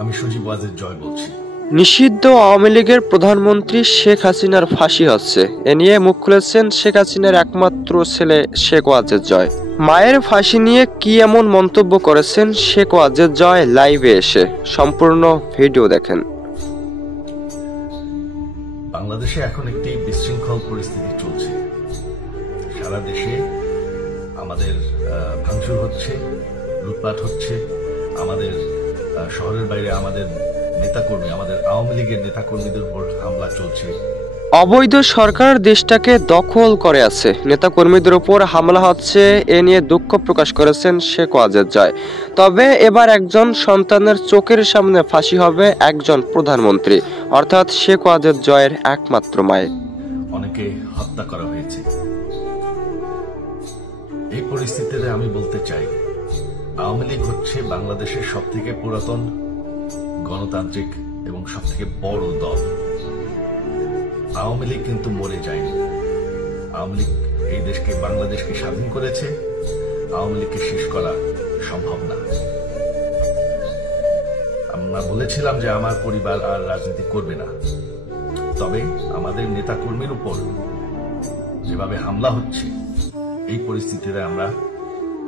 আমি সজীব ওয়াজেদ জয় বলছি। নিষিদ্ধ আওয়ামী লীগের প্রধানমন্ত্রী শেখ হাসিনার ফাঁসি হচ্ছে, এ নিয়ে মুখ খুলেছেন শেখ হাসিনার একমাত্র ছেলে শেখ ওয়াজেদ জয়। মায়ের ফাঁসি নিয়ে কি এমন মন্তব্য করেছেন শেখ ওয়াজেদ জয় লাইভে এসে? সম্পূর্ণ ভিডিও দেখেন। বাংলাদেশে এখন একটি বিশৃঙ্খল পরিস্থিতি চলছে। সারা দেশে আমাদের ভাঙচুর হচ্ছে, লুটপাট হচ্ছে, আমাদের শহরের বাইরে আমাদের নেতাকর্মী, আমাদের আওয়ামী লীগের নেতাকর্মীদের উপর হামলা চলছে। অবৈধ সরকার দেশটাকে দখল করে আছে, নেতাকর্মীদের উপর হামলা হচ্ছে, এ নিয়ে দুঃখ প্রকাশ করেছেন শেখ ওয়াজেদ জয়। তবে এবার একজন সন্তানের চোখের সামনে ফাঁসি হবে একজন প্রধানমন্ত্রী, অর্থাৎ শেখ ওয়াজেদ জয়ের একমাত্র মায়ের। অনেকে হত্যা করা হয়েছে। এই পরিস্থিতিতে আমি বলতে চাই, আওয়ামী লীগ হচ্ছে বাংলাদেশের সবথেকে পুরাতন গণতান্ত্রিক এবং সবথেকে বড় দল। আওয়ামী লীগ কিন্তু মরে যায়নি। আওয়ামী লীগ এই দেশকে, বাংলাদেশকে স্বাধীন করেছে। আওয়ামী লীগকে শেষ করা সম্ভব না। আমরা বলেছিলাম যে আমার পরিবার আর রাজনীতি করবে না, তবে আমাদের নেতাকর্মীর উপর যেভাবে হামলা হচ্ছে, এই পরিস্থিতিতে আমরা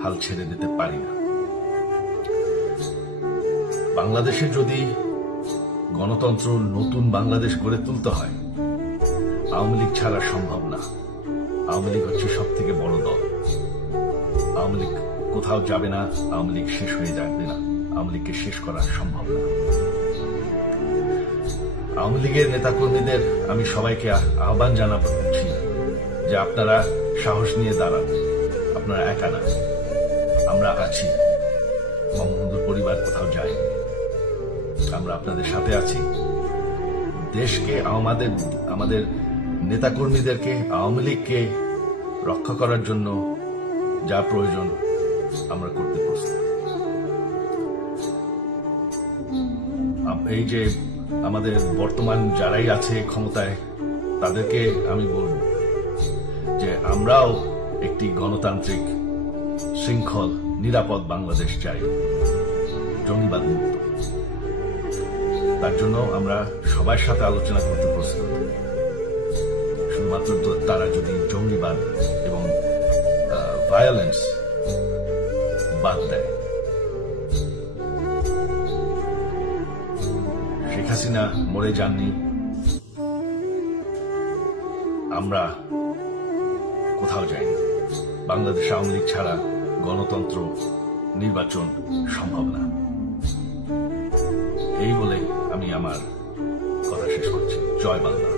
হাল ছেড়ে দিতে পারি না। বাংলাদেশে যদি গণতন্ত্র, নতুন বাংলাদেশ গড়ে তুলতে হয়, আওয়ামী লীগ ছাড়া সম্ভব না। আওয়ামী লীগ হচ্ছে সব থেকে বড় দল। আওয়ামী লীগ কোথাও যাবে না, আওয়ামী লীগ শেষ হয়ে যাবে না। আওয়ামী লীগকে শেষ করা সম্ভব না। আওয়ামী লীগের নেতাকর্মীদের আমি সবাইকে আহ্বান জানাচ্ছি যে আপনারা সাহস নিয়ে দাঁড়ান, আপনারা একা না, আমরা আছি। বঙ্গবন্ধুর পরিবার কোথাও যায়, আমরা আপনাদের সাথে আছি। দেশকে, আমাদের নেতাকর্মীদেরকে, আওয়ামী লীগকে রক্ষা করার জন্য যা প্রয়োজন আমরা করতে প্রস্তুত। এই যে আমাদের বর্তমান যারাই আছে ক্ষমতায়, তাদেরকে আমি বলব যে আমরাও একটি গণতান্ত্রিক, শৃঙ্খল, নিরাপদ বাংলাদেশ চাই, জঙ্গিবাদ মুক্ত। তার জন্য আমরা সবার সাথে আলোচনা করতে প্রস্তুত। শুধুমাত্র তারা যদি জঙ্গিবাদ এবং ভায়োলেন্স বাদ দেয়। শেখ হাসিনা মরে যাননি, আমরা কোথাও যাইনি। বাংলাদেশ আওয়ামী লীগ ছাড়া গণতন্ত্র, নির্বাচন সম্ভব না। এই বলে আমি আমার কথা শেষ করছি। জয় বাংলা।